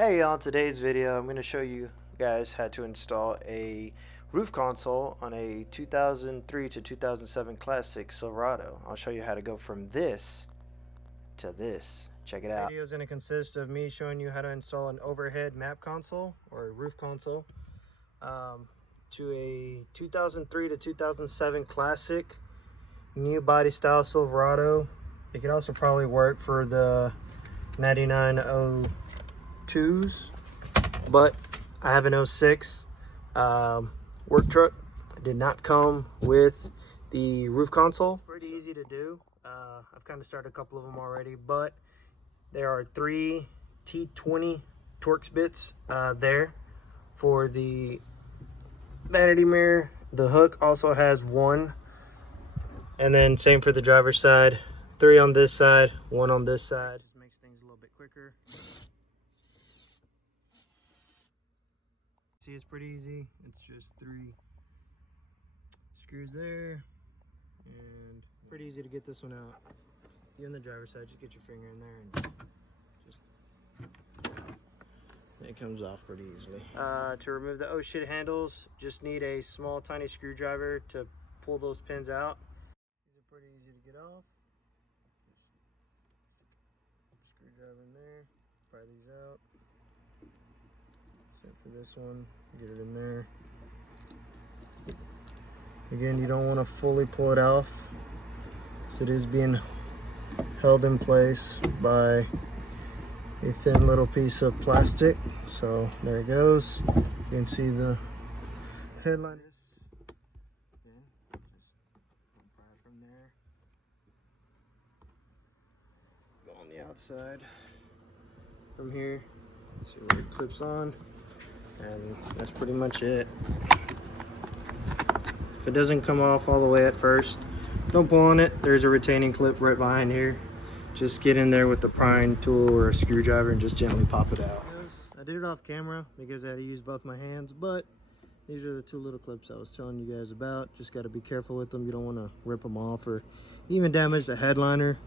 Hey, on today's video I'm going to show you guys how to install a roof console on a 2003 to 2007 classic Silverado. I'll show you how to go from this to this. Check it out. The video is going to consist of me showing you how to install an overhead map console or a roof console to a 2003 to 2007 classic new body style Silverado. It could also probably work for the 9902s, but I have an 06 work truck. It did not come with the roof console. It's pretty easy to do. I've kind of started a couple of them already, but there are 3 T20 Torx bits there for the vanity mirror. The hook also has 1, and then same for the driver's side. 3 on this side, 1 on this side. Just makes things a little bit quicker. See, it's pretty easy. It's just 3 screws there, and pretty easy to get this one out. You're on the driver's side, just get your finger in there and just, it comes off pretty easily. To remove the oh shit handles, just need a small tiny screwdriver to pull those pins out. These are pretty easy to get off. Screwdriver in there, pry these out. Except for this one, get it in there. Again, you don't want to fully pull it off, so it is being held in place by a thin little piece of plastic. So there it goes. You can see the headline. From there, go on the outside from here. See where it clips on, and that's pretty much it. If it doesn't come off all the way at first, don't pull on it. There's a retaining clip right behind here. Just get in there with the prying tool or a screwdriver and just gently pop it out. I did it off camera because I had to use both my hands, but these are the 2 little clips I was telling you guys about. Just got to be careful with them. You don't want to rip them off or even damage the headliner.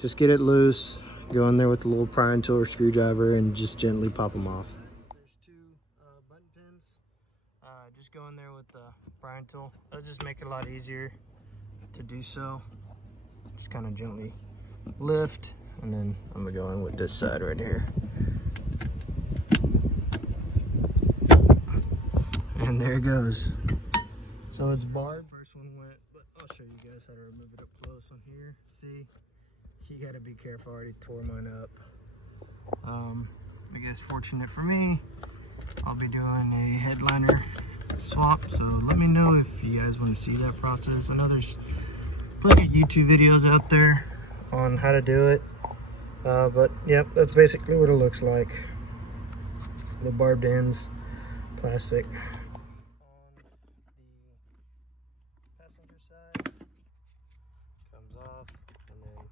Just get it loose, go in there with the little prying tool or screwdriver and just gently pop them off. There's 2 button pins. Just go in there with the prying tool. That'll just make it a lot easier to do so. Just kind of gently lift, and then I'm gonna go in with this side right here. And there it goes. So it's barred. First one went, but I'll show you guys how to remove it up close on here. See, you gotta be careful. I already tore mine up. I guess fortunate for me, I'll be doing a headliner swap. So let me know if you guys want to see that process. I know there's plenty of YouTube videos out there on how to do it, but yep, that's basically what it looks like. The barbed ends, plastic. On the passenger side, comes off, and then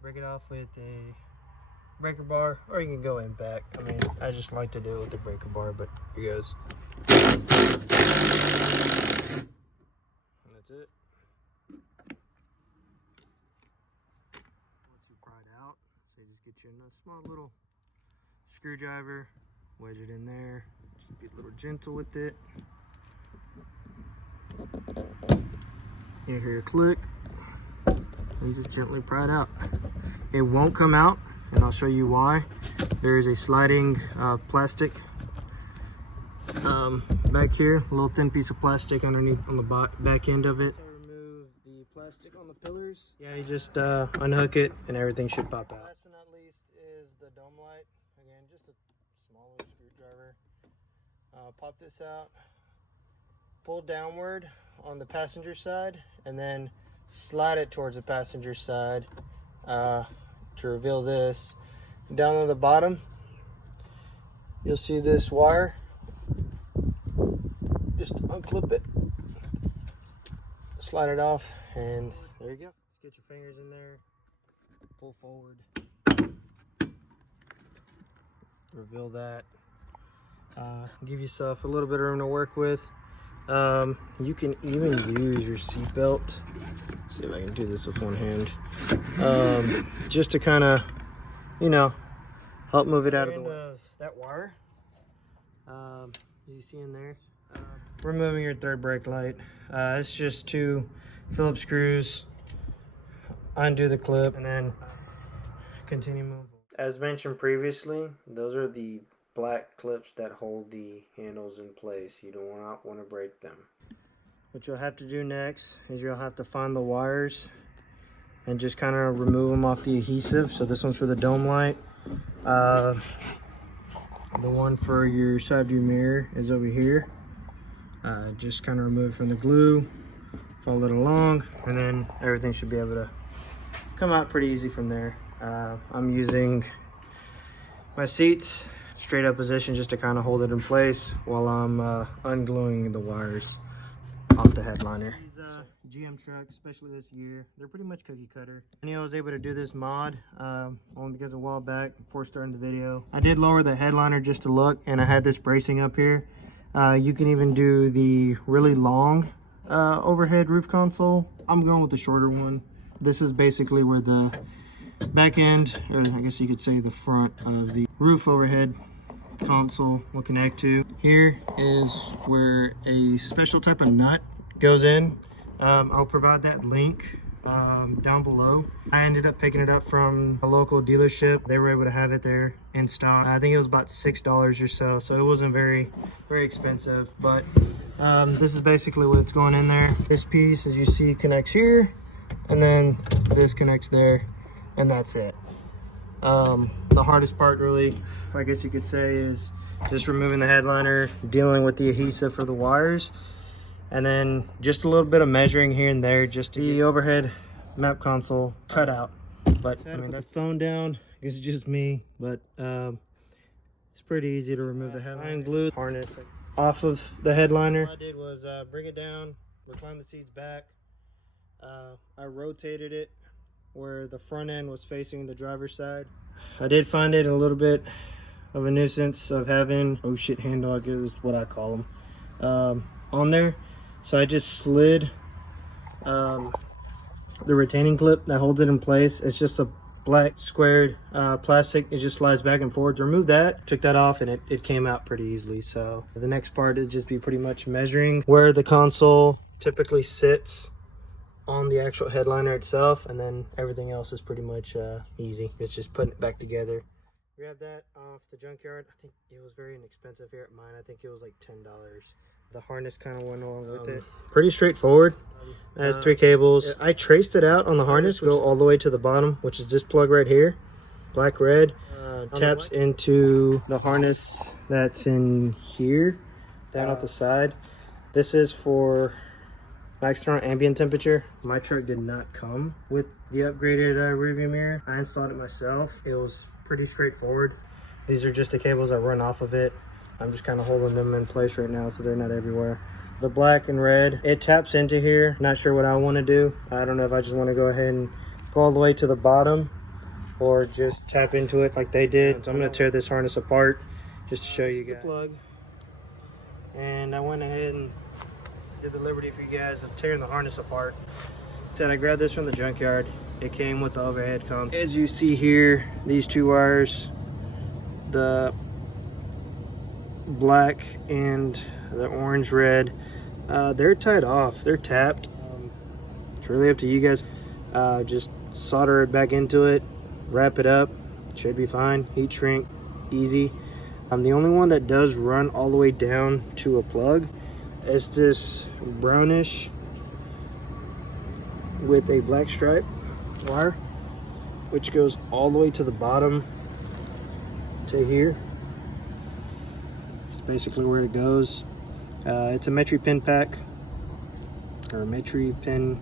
break it off with a breaker bar, or you can go in back. I mean, I just like to do it with the breaker bar, but here goes. And that's it. Once you pry it out, so you just get you a small little screwdriver, wedge it in there, just be a little gentle with it. You hear a click, and you just gently pry it out. It won't come out, and I'll show you why. There is a sliding plastic back here, a little thin piece of plastic underneath on the back end of it. So remove the plastic on the pillars. Yeah, you just unhook it and everything should pop out. Last but not least is the dome light. Again, just a small little screwdriver. Pop this out, pull downward on the passenger side, and then slide it towards the passenger side to reveal this. Down on the bottom, you'll see this wire. Just unclip it, slide it off, and there you go. Get your fingers in there, pull forward, reveal that. Give yourself a little bit of room to work with. You can even use your seatbelt. See if I can do this with one hand. Just to kind of, you know, help move it out of the way. That wire, you see in there, removing your third brake light. It's just 2 Phillips screws, undo the clip, and then continue moving. As mentioned previously, those are the black clips that hold the handles in place. You don't want to break them. What you'll have to do next is you'll have to find the wires and just kind of remove them off the adhesive. So this one's for the dome light. The one for your side view mirror is over here. Just kind of remove it from the glue, follow it along, and then everything should be able to come out pretty easy from there. I'm using my seats straight up position just to kind of hold it in place while I'm ungluing the wires off the headliner. These GM trucks, especially this year, they're pretty much cookie cutter. I knew I was able to do this mod only because a while back, before starting the video, I did lower the headliner just to look, and I had this bracing up here. You can even do the really long overhead roof console. I'm going with the shorter one. This is basically where the back end, or I guess you could say the front of the roof overhead console will connect to. Here is where a special type of nut goes in. I'll provide that link down below. I ended up picking it up from a local dealership. They were able to have it there in stock. I think it was about $6 or so, so it wasn't very expensive, but this is basically what's going in there. This piece, as you see, connects here, and then this connects there, and that's it. The hardest part, really, I guess you could say, is just removing the headliner, dealing with the adhesive for the wires, and then just a little bit of measuring here and there just to get the overhead map console cut out. But I mean, that's phone down. I guess it's just me, but it's pretty easy to remove the headliner. I unglued the harness off of the headliner. What I did was bring it down, recline the seats back. I rotated it where the front end was facing the driver's side. I did find it a little bit of a nuisance of having oh shit hand dog is what I call them on there, so I just slid the retaining clip that holds it in place. It's just a black squared plastic. It just slides back and forth. To remove that, took that off, and it came out pretty easily. So the next part would just be pretty much measuring where the console typically sits on the actual headliner itself, and then everything else is pretty much easy. It's just putting it back together. Grab that off the junkyard. I think it was very inexpensive here at mine. I think it was like $10. The harness kind of went along with it. Pretty straightforward. It has 3 cables. I traced it out on the harness, go all the way to the bottom, which is this plug right here, black red. Taps into the harness that's in here, down at the side. This is for external ambient temperature. My truck did not come with the upgraded rear view mirror. I installed it myself. It was pretty straightforward. These are just the cables that run off of it. I'm just kind of holding them in place right now so they're not everywhere. The black and red, it taps into here. Not sure what I want to do. I don't know if I just want to go ahead and go all the way to the bottom or just tap into it like they did. So I'm going to tear this harness apart just to show you guys. The plug. And I went ahead and did the liberty for you guys of tearing the harness apart. Said I grabbed this from the junkyard. It came with the overhead console. As you see here, these 2 wires, the black and the orange red, they're tied off. They're tapped. It's really up to you guys. Just solder it back into it, wrap it up. Should be fine. Heat shrink, easy. The only one that does run all the way down to a plug is this brownish with a black stripe wire, which goes all the way to the bottom to here. It's basically where it goes. It's a Metri pin pack, or a Metri pin.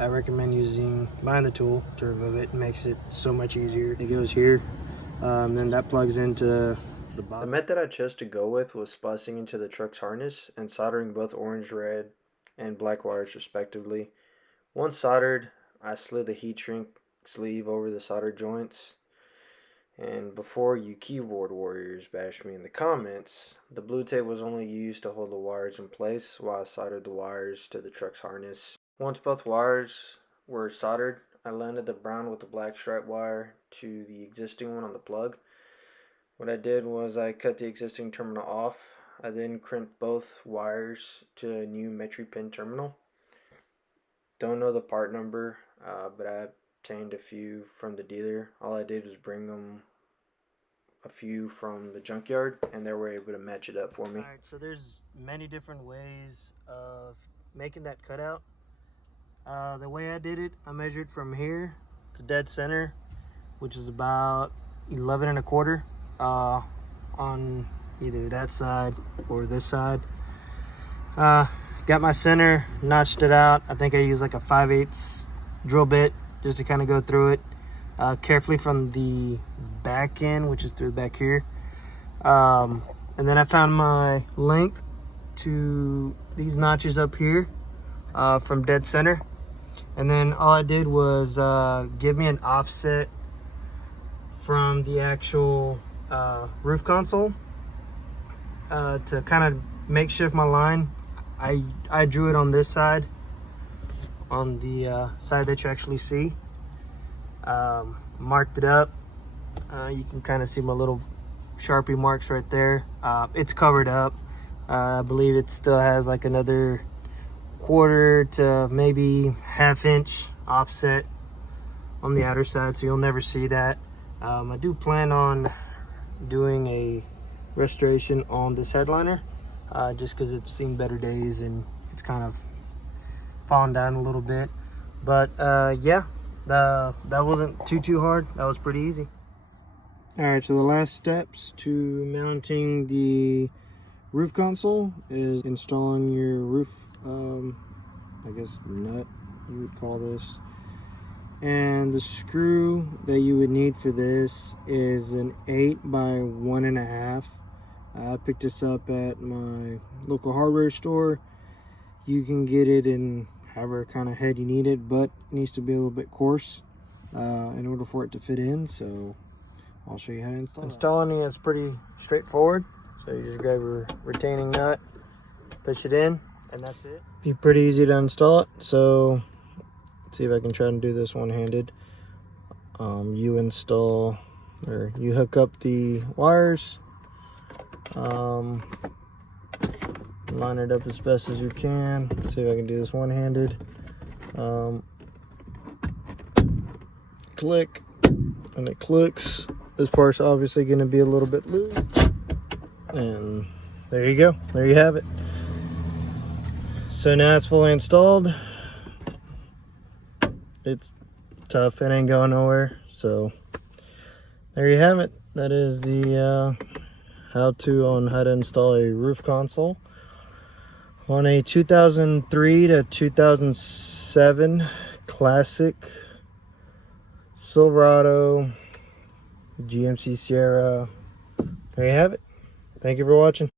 I recommend buying the tool to remove it. It makes it so much easier. It goes here, then that plugs into the bottom. The method I chose to go with was splicing into the truck's harness and soldering both orange, red, and black wires respectively. Once soldered, I slid the heat shrink sleeve over the solder joints. And before you keyboard warriors bash me in the comments, the blue tape was only used to hold the wires in place while I soldered the wires to the truck's harness. Once both wires were soldered, I landed the brown with the black stripe wire to the existing one on the plug. What I did was I cut the existing terminal off. I then crimped both wires to a new Metri pin terminal. Don't know the part number, but I obtained a few from the dealer. All I did was bring them a few from the junkyard, and they were able to match it up for me. Alright, so there's many different ways of making that cutout. The way I did it, I measured from here to dead center, which is about 11 1/4 on either that side or this side. Got my center, notched it out. I think I used like a 5/8 drill bit just to kind of go through it carefully from the back end, which is through the back here. And then I found my length to these notches up here from dead center. And then all I did was give me an offset from the actual roof console to kind of makeshift my line. I drew it on this side, on the side that you actually see. Marked it up. You can kind of see my little Sharpie marks right there. It's covered up. I believe it still has like another 1/4 to maybe 1/2 inch offset on the outer side, so you'll never see that. I do plan on doing a restoration on this headliner just because it's seen better days and it's kind of fallen down a little bit. But yeah, that wasn't too hard. That was pretty easy. All right, so the last steps to mounting the roof console is installing your roof I guess nut you would call this, and the screw that you would need for this is an 8 by 1.5. I picked this up at my local hardware store. You can get it in however kind of head you need it, but it needs to be a little bit coarse in order for it to fit in. So I'll show you how to install it. Installing it is pretty straightforward. So you just grab your retaining nut, push it in, and that's it. Be pretty easy to install it. So let's see if I can try to do this one-handed. You install, or you hook up the wires, line it up as best as you can. Let's see if I can do this one-handed. Click, and it clicks. This part's obviously going to be a little bit loose, and there you go. There you have it. So now it's fully installed. It's tough, it ain't going nowhere. So there you have it. That is the how-to on how to install a roof console on a 2003 to 2007 classic Silverado GMC Sierra. There you have it. Thank you for watching.